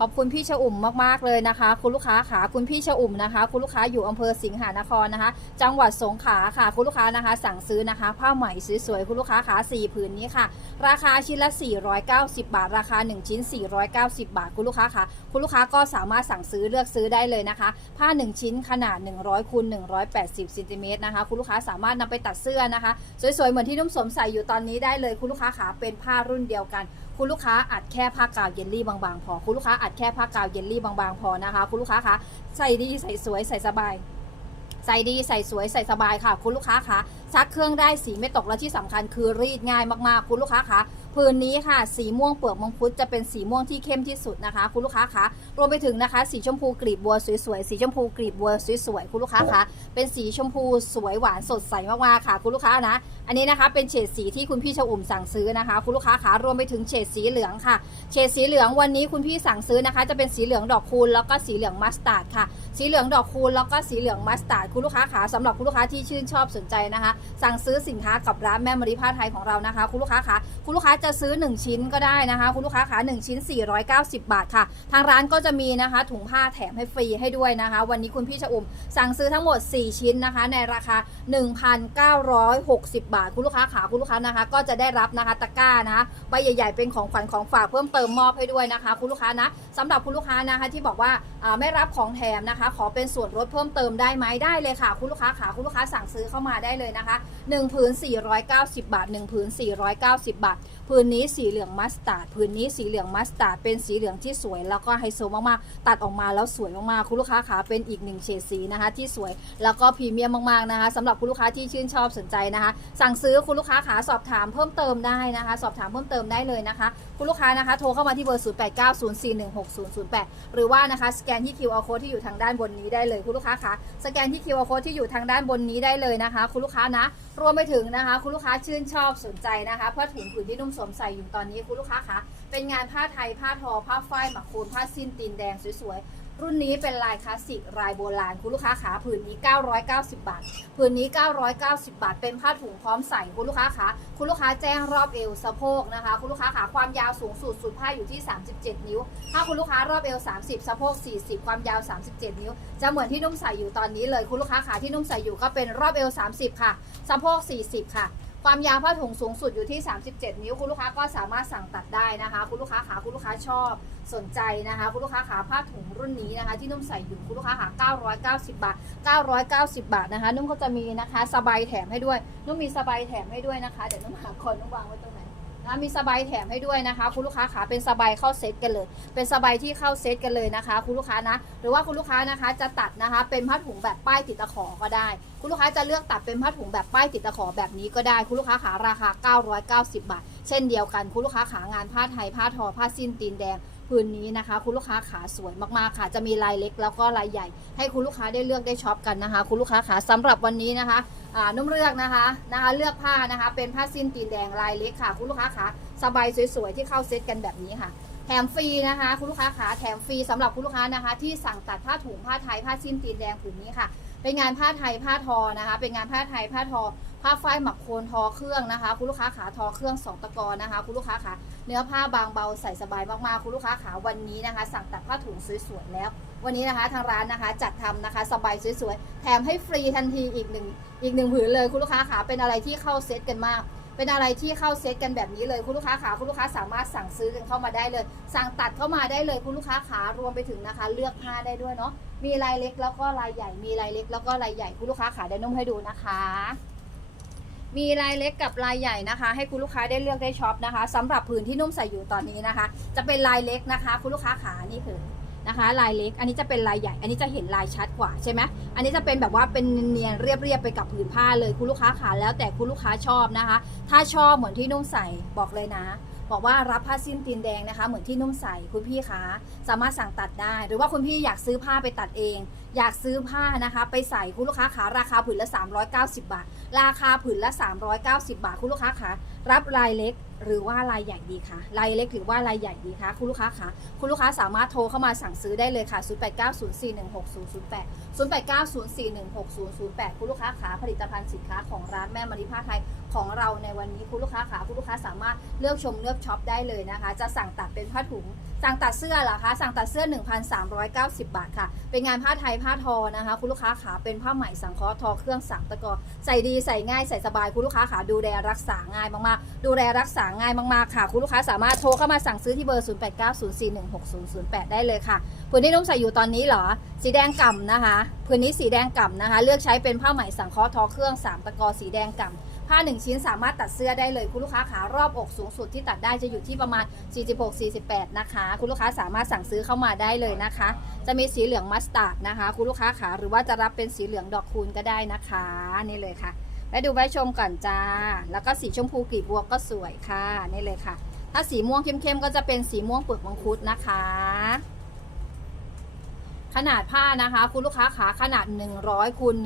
ขอบคุณพี่ชอุ่มมากๆเลยนะคะ คุณลูกค้าค่ะคุณพี่ชอุ่มนะคะ คุณลูกค้าอยู่อำเภอสิงหานครนะคะ จังหวัดสงขลาค่ะ คุณลูกค้านะคะ สั่งซื้อนะคะ ผ้าไหมสวยๆคุณลูกค้าค่ะ4ผืนนี้ค่ะ ราคาชิ้นละ 490 บาท ราคา 1 ชิ้น 490 บาท คุณลูกค้าค่ะคุณลูกค้าก็สามารถสั่งซื้อเลือกซื้อได้เลยนะคะ ผ้า 1 ชิ้นขนาด 100คูณ180ซนติเมตรนะคะ คุณลูกค้าสามารถนำไปตัดเสื้อนะคะ สวยๆเหมือนที่นุ่มสวมใส่อยู่ตอนนี้ได้เลย คุณลูกค้าขาเป็นผ้ารุ่นเดียวกัน คุณลูกค้าอัดแค่ผ้ากาวเยลลี่บางๆ พอ คุณลูกค้าอัดแค่ผ้ากาวเยลลี่บางๆ พอนะคะ คุณลูกค้าคะใส่ดีใส่สวยใส่สบาย ใส่ดีใส่สวยใส่สบายค่ะ คุณลูกค้าคะซักเครื่องได้สีไม่ตกและที่สำคัญคือรีดง่ายมากๆ คุณลูกค้าคะพื้นนี้ค่ะ สีม่วงเปลือกมังคุดจะเป็นสีม่วงที่เข้มที่สุดนะคะ คุณลูกค้าคะ รวมไปถึงนะคะ สีชมพูกลีบบัวสวยๆ สีชมพูกลีบบัวสวยๆ คุณลูกค้าคะเป็นสีชมพูสวยหวานสดใสมากๆค่ะ คุณลูกค้านะ อันนี้นะคะเป็นเฉดสีที่คุณพี่ชอุ่มสั่งซื้อนะคะ คุณลูกค้าคะรวมไปถึงเฉดสีเหลืองค่ะ เฉดสีเหลืองวันนี้คุณพี่สั่งซื้อนะคะ จะเป็นสีเหลืองดอกคูณแล้วก็สีเหลืองมัสตาร์ดค่ะ สีเหลืองดอกคูณแล้วก็สีเหลืองมัสตาร์ดคุณลูกค้าขาสำหรับคุณลูกค้าที่ชื่นชอบสนใจนะคะ สั่งซื้อสินค้ากับร้านแม่มริผ้าไทยของเรานะคะ คุณลูกค้าขาคุณลูกค้าจะซื้อ 1 ชิ้นก็ได้นะคะ คุณลูกค้าขา1ชิ้น 490 บาทค่ะ ทางร้านก็จะมีนะคะถุงผ้าแถมให้ฟรีให้ด้วยนะคะ วันนี้คุณพี่ชะอุ่มสั่งซื้อทั้งหมด 4 ชิ้นนะคะ ในราคา 1,960 บาท คุณลูกค้าขาคุณลูกค้านะคะ ก็จะได้รับนะคะตะกร้านะคะใบใหญ่ ๆ เป็นของขวัญของฝากเพิ่มเติมมอบให้ด้วยนะคะ คุณลูกค้านะ สำหรับคุณลูกค้านะคะที่บอกว่าไม่รับของแถมนะคะ ขอเป็นส่วนลดเพิ่มเติมได้ไหมได้เลยค่ะ คุณลูกค้าขาคุณลูกค้าสั่งซื้อเข้ามาได้เลยนะคะ1ผืน490 บาท1ผืน490 บาทพื้นนี้สีเหลืองมัสตาร์ดพื้นนี้สีเหลืองมัสตาร์ดเป็นสีเหลืองที่สวยแล้วก็ไฮโซมากๆ ตัดออกมาแล้วสวยมากๆคุณลูกค้าขาเป็นอีกหนึ่งเฉดสีนะคะ ที่สวยแล้วก็พรีเมียมมากๆนะคะสำหรับคุณลูกค้าที่ชื่นชอบสนใจนะคะ สั่งซื้อคุณลูกค้าขาสอบถามเพิ่มเติมได้นะคะ สอบถามเพิ่มเติมได้เลยนะคะ คุณลูกค้านะคะโทรเข้ามาที่เบอร์6008 หรือว่านะคะสแกนที่ QR code ที่อยู่ทางด้านบนนี้ได้เลยคุณลูกค้าคะสแกนที่ QR code ที่อยู่ทางด้านบนนี้ได้เลยนะคะ คุณลูกค้านะรวมไปถึงนะคะ คุณลูกค้าชื่นชอบสนใจนะคะผ้าถุงผืนที่นุ่มสวมใส่อยู่ตอนนี้คุณลูกค้าคะเป็นงานผ้าไทยผ้าทอผ้าฝ้ายหมักโคนผ้าสิ้นตีนแดงสวยๆ รุ่นนี้เป็นลายคลาสสิกลายโบราณคุณลูกค้าขาผืนนี้ 990 บาท ผืนนี้ 990 บาท เป็นผ้าถุงพร้อมใส่คุณลูกค้าขาคุณลูกค้าแจ้งรอบเอวสะโพกนะคะ คุณลูกค้าขาความยาวสูงสุดสุดผ้าอยู่ที่ 37 นิ้ว ถ้าคุณลูกค้ารอบเอว 30 สะโพก 40 ความยาว 37 นิ้ว จะเหมือนที่นุ่มใส่อยู่ตอนนี้เลยคุณลูกค้าขาที่นุ่มใส่อยู่ก็เป็นรอบเอว 30 ค่ะ สะโพก 40 ค่ะ ความยาวผ้าถุงสูงสุดอยู่ที่ 37 นิ้ว คุณลูกค้าก็สามารถสั่งตัดได้นะคะ คุณลูกค้าขาคุณลูกค้าชอบสนใจนะคะ คุณลูกค้าขาผ้าถุงรุ่นนี้นะคะ ที่นุ่มใส่อยู่คุณลูกค้าขา990 บาท 990 บาทนะคะ นุ่มก็จะมีนะคะสบายแถมให้ด้วย นุ่มมีสบายแถมให้ด้วยนะคะเดี๋ยวนุ่มหาคนนุ่มวางไว้ตรง นะมีสบายแถมให้ด้วยนะคะ คุณลูกค้าขาเป็นสบายเข้าเซตกันเลย เป็นสบายที่เข้าเซตกันเลยนะคะ คุณลูกค้านะ หรือว่าคุณลูกค้านะคะจะตัดนะคะ เป็นผ้าถุงแบบป้ายติดตะขอก็ได้ คุณลูกค้าจะเลือกตัดเป็นผ้าถุงแบบป้ายติดตะขอแบบนี้ก็ได้ คุณลูกค้าขาราคา 990 บาท เช่นเดียวกัน คุณลูกค้าขางานผ้าไทยผ้าทอผ้าสิ้นตีนแดงพื้นนี้นะคะ คุณลูกค้าขาสวยมากๆค่ะ จะมีลายเล็กแล้วก็ลายใหญ่ ให้คุณลูกค้าได้เลือกได้ช็อปกันนะคะ คุณลูกค้าขาสำหรับวันนี้นะคะ นุ่มเลือกนะคะนะคะเลือกผ้านะคะเป็นผ้าสิ้นตีนแดงลายเล็กค่ะ คุณลูกค้าขาสบายสวยๆที่เข้าเซตกันแบบนี้ค่ะ แถมฟรีนะคะ คุณลูกค้าขาแถมฟรีสำหรับคุณลูกค้านะคะ ที่สั่งตัดผ้าถุงผ้าไทยผ้าสิ้นตีนแดงผืนนี้ค่ะ เป็นงานผ้าไทยผ้าทอนะคะ เป็นงานผ้าไทยผ้าทอ ผ้าฝ้ายหมักโคนทอเครื่องนะคะ คุณลูกค้าขาทอเครื่องสองตะกอนะคะ คุณลูกค้าขาเนื้อผ้าบางเบาใส่สบายมากๆคุณลูกค้าขาวันนี้นะคะ สั่งตัดผ้าถุงสวยๆแล้ววันนี้นะคะทางร้านนะคะจัดทำนะคะสบายสวยๆ แถมให้ฟรีทันทีอีกหนึ่งอีกหนึ่งผืนเลยคุณลูกค้าขาเป็นอะไรที่เข้าเซตกันมาก เป็นอะไรที่เข้าเซตกันแบบนี้เลยคุณลูกค้าขาคุณลูกค้าสามารถสั่งซื้อกันเข้ามาได้เลย สั่งตัดเข้ามาได้เลยคุณลูกค้าขารวมไปถึงนะคะ เลือกผ้าได้ด้วยเนาะมีลายเล็กแล้วก็ลายใหญ่ มีลายเล็กแล้วก็ลายใหญ่คุณลูกค้าขาได้นุ่มให้ดูนะคะมีลายเล็กกับลายใหญ่นะคะ ให้คุณลูกค้าได้เลือกได้ช็อปนะคะสำหรับผืนที่นุ่มใส่อยู่ตอนนี้นะคะ จะเป็นลายเล็กนะคะ คุณลูกค้าขานี่ผืน นะคะ ลายเล็ก อันนี้จะเป็นลายใหญ่ อันนี้จะเห็นลายชัดกว่าใช่ไหมอันนี้จะเป็นแบบว่าเป็นเนียนเรียบๆไปกับผืนผ้าเลยคุณลูกค้าขาแล้วแต่คุณลูกค้าชอบนะคะ ถ้าชอบเหมือนที่นุ่มใส่บอกเลยนะบอกว่ารับผ้าสิ้นตีนแดงนะคะ เหมือนที่นุ่มใส่คุณพี่คะสามารถสั่งตัดได้ หรือว่าคุณพี่อยากซื้อผ้าไปตัดเอง อยากซื้อผ้านะคะ ไปใส่คุณลูกค้าขาราคาผืนละ 390 บาท ราคาผืนละ 390 บาท คุณลูกค้าขารับลายเล็ก หรือว่าลายใหญ่ดีคะลายเล็กหรือว่าลายใหญ่ดีคะคุณลูกค้าขาคุณลูกค้าสามารถโทรเข้ามาสั่งซื้อได้เลยค่ะ 0890416008 0890416008 คุณลูกค้าขาผลิตภัณฑ์สินค้าของร้านแม่มาริผ้าไทยของเราในวันนี้คุณลูกค้าขาคุณลูกค้าสามารถเลือกชมเลือกช็อปได้เลยนะคะ จะสั่งตัดเป็นผ้าถุง สั่งตัดเสื้อเหรอคะ สั่งตัดเสื้อ 1,390 บาทค่ะ เป็นงานผ้าไทยผ้าทอนะคะ คุณลูกค้าขาเป็นผ้าไหมสังเคราะห์ทอเครื่องสังตะกอใส่ดีใส่ง่ายใส่สบายคุณลูกค้าขาดูแลรักษาง่ายมากๆ ดูแลรักษาง่ายมากๆค่ะ คุณลูกค้าสามารถโทรเข้ามาสั่งซื้อที่เบอร์ 0890416008 ได้เลยค่ะพื้นที่นุ่มใส่อยู่ตอนนี้เหรอ สีแดงก่ำนะคะพื้นนี้สีแดงก่ำนะคะ เลือกใช้เป็นผ้าไหมสังเคราะห์ทอเครื่องสามตะกอสีแดงก่ำ ผ้า 1 ชิ้นสามารถตัดเสื้อได้เลยคุณลูกค้าขารอบอกสูงสุดที่ตัดได้จะอยู่ที่ประมาณ 46-48 นะคะ คุณลูกค้าสามารถสั่งซื้อเข้ามาได้เลยนะคะ จะมีสีเหลืองมัสตาร์ดนะคะ คุณลูกค้าขาหรือว่าจะรับเป็นสีเหลืองดอกคูณก็ได้นะคะนี่เลยค่ะและดูใบชมก่อนจ้า แล้วก็สีชมพูกลีบบัวก็สวยค่ะนี่เลยค่ะ ถ้าสีม่วงเข้มๆก็จะเป็นสีม่วงเปลือกมังคุดนะคะ ขนาดผ้านะคะ คุณลูกค้าขาขนาด 100คูณ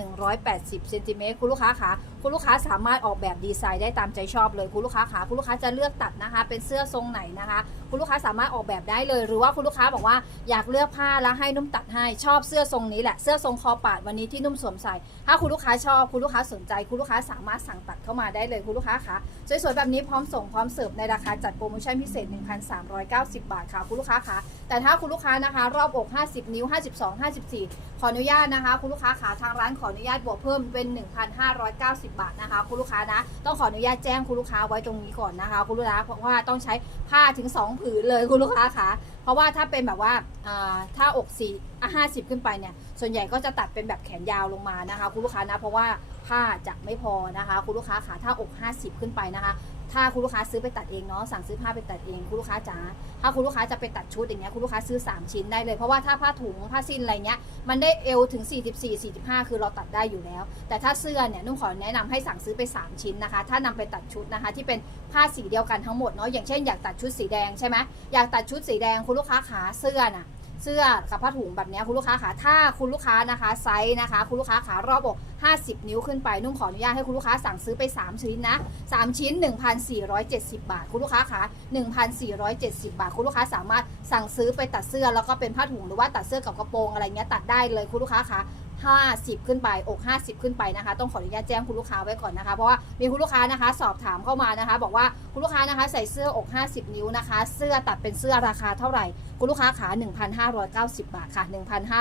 180เซนติเมตรคุณลูกค้าขาคุณลูกค้าสามารถออกแบบดีไซน์ได้ตามใจชอบเลยคุณลูกค้าขาคุณลูกค้าจะเลือกตัดนะคะ เป็นเสื้อทรงไหนนะคะ คุณลูกค้าสามารถออกแบบได้เลย หรือว่าคุณลูกค้าบอกว่าอยากเลือกผ้าแล้วให้นุ่มตัดให้ชอบเสื้อทรงนี้แหละเสื้อทรงคอปาดวันนี้ที่นุ่มสวมใส่ ถ้าคุณลูกค้าชอบคุณลูกค้าสนใจ คุณลูกค้าสามารถสั่งตัดเข้ามาได้เลยคุณลูกค้าคะสวยๆแบบนี้พร้อมส่งพร้อมเสิร์ฟในราคาจัดโปรโมชั่นพิเศษ 1,390 บาทค่ะคุณลูกค้าคะแต่ถ้าคุณลูกค้านะคะรอบอก 50 นิ้ว 52 54 ขออนุญาตนะคะ คุณลูกค้าขาทางร้านขออนุญาตบวกเพิ่มเป็น 1,590 บาทนะคะ คุณลูกค้านะต้องขออนุญาตแจ้งคุณลูกค้าไว้ตรงนี้ก่อนนะคะ คุณลูกค้าเพราะว่าต้องใช้ผ้าถึง 2ผืนเลยคุณลูกค้าคะเพราะว่าถ้าเป็นแบบว่าถ้าอกสี่ห้าสิบขึ้นไปเนี่ยส่วนใหญ่ก็จะตัดเป็นแบบแขนยาวลงมานะคะ คุณลูกค้านะเพราะว่า ผ้าจะไม่พอนะคะ คุณลูกค้าขาถ้าอก 50 ขึ้นไปนะคะ ถ้าคุณลูกค้าซื้อไปตัดเองเนาะสั่งซื้อผ้าไปตัดเองคุณลูกค้าจ๋าถ้าคุณลูกค้าจะไปตัดชุดอย่างเงี้ยคุณลูกค้าซื้อ 3 ชิ้นได้เลย เพราะว่าถ้าผ้าถุงผ้าสิ้นอะไรเงี้ยมันได้เอวถึง 44 45 คือเราตัดได้อยู่แล้ว แต่ถ้าเสื้อเนี่ยนุ่งขอแนะนำให้สั่งซื้อไป 3 ชิ้นนะคะ ถ้านำไปตัดชุดนะคะ ที่เป็นผ้าสีเดียวกันทั้งหมดเนาะอย่างเช่นอยากตัดชุดสีแดงใช่ไหมอยากตัดชุดสีแดงคุณลูกค้าขาเสื้อน่ะ เสื้อกับผ้าถุงแบบนี้คุณลูกค้าขาถ้าคุณลูกค้านะคะไซส์นะคะ คุณลูกค้าขารอบอก 50 นิ้วขึ้นไปนุ่งขออนุญาตให้คุณลูกค้าสั่งซื้อไป 3 ชิ้นนะ 3 ชิ้น 1,470 บาท คุณลูกค้าขา1,470 บาท คุณลูกค้าสามารถสั่งซื้อไปตัดเสื้อแล้วก็เป็นผ้าถุงหรือว่าตัดเสื้อกับกระโปรงอะไรเงี้ยตัดได้เลยคุณลูกค้าขา 50 ขึ้นไปอก50 ขึ้นไปนะคะ ต้องขออนุญาตแจ้งคุณลูกค้าไว้ก่อนนะคะ เพราะว่ามีคุณลูกค้านะคะ สอบถามเข้ามานะคะ บอกว่าคุณลูกค้านะคะ ใส่เสื้ออก 50 นิ้วนะคะ เสื้อตัดเป็นเสื้อราคาเท่าไหร่ คุณลูกค้าขา1,590 บาทค่ะ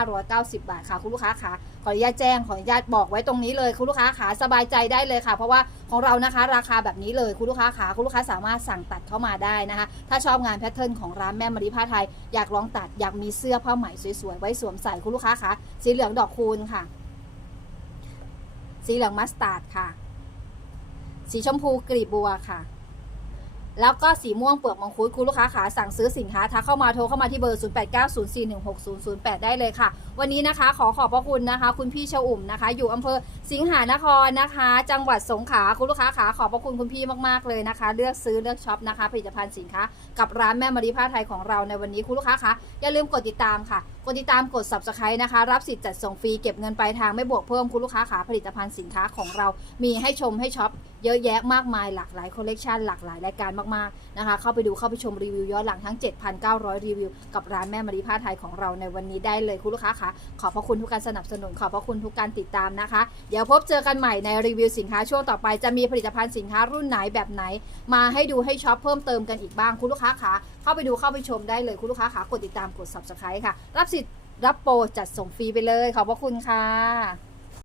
1,590 บาทค่ะ คุณลูกค้าขาขออนุญาตแจ้งขออนุญาตบอกไว้ตรงนี้เลยคุณลูกค้าขาสบายใจได้เลยค่ะ เพราะว่า ของเรานะคะ ราคาแบบนี้เลยคุณลูกค้าขาคุณลูกค้าสามารถสั่งตัดเข้ามาได้นะคะ ถ้าชอบงานแพทเทิร์นของร้านแม่มาริผ้าไทย อยากลองตัดอยากมีเสื้อผ้าไหมสวยๆไว้สวมใส่คุณลูกค้าขาสีเหลืองดอกคูณค่ะ สีเหลืองมัสตาร์ดค่ะ สีชมพูกลีบบัวค่ะ แล้วก็สีม่วงเปลือกมังคุดคุณลูกค้าขาสั่งซื้อสินค้าทักเข้ามาโทรเข้ามาที่เบอร์ 0890416008 ได้เลยค่ะ วันนี้นะคะขอขอบพระคุณนะคะ คุณพี่ชอุ่มนะคะ อยู่อำเภอสิงหานครนะคะ จังหวัดสงขลาคุณลูกค้าขาขอบพระคุณคุณพี่มากๆเลยนะคะ เลือกซื้อเลือกช็อปนะคะ ผลิตภัณฑ์สินค้า กับร้านแม่มารีผ้าไทยของเราในวันนี้คุณลูกค้าคะอย่าลืมกดติดตามค่ะ กดติดตามกด subscribe นะคะ รับสิทธิ์จัดส่งฟรีเก็บเงินปลายทางไม่บวกเพิ่มคุณลูกค้าขาผลิตภัณฑ์สินค้าของเรา มีให้ชมให้ช็อปเยอะแยะมากมายหลากหลายคอลเลกชันหลากหลายรายการมากๆนะคะ เข้าไปดูเข้าไปชมรีวิวย้อนหลังทั้ง 7,900 รีวิว กับร้านแม่มารีผ้าไทยของเราในวันนี้ได้เลยคุณลูกค้าคะขอบพระคุณทุกการสนับสนุนขอบพระคุณทุกการติดตามนะคะ เดี๋ยวพบเจอกันใหม่ในรีวิวสินค้าช่วงต่อไปจะมีผลิตภัณฑ์สินค้ารุ่นไหนแบบไหน มาให้ดูให้ช็อปเพิ่มเติมกันอีกบ้างคุณลูกค้าคะเข้าไปดูเข้าไปชมได้เลยคุณลูกค้าขากดติดตามกด subscribe ค่ะ รับสิทธิ์รับโปรจัดส่งฟรีไปเลยขอบพระคุณค่ะ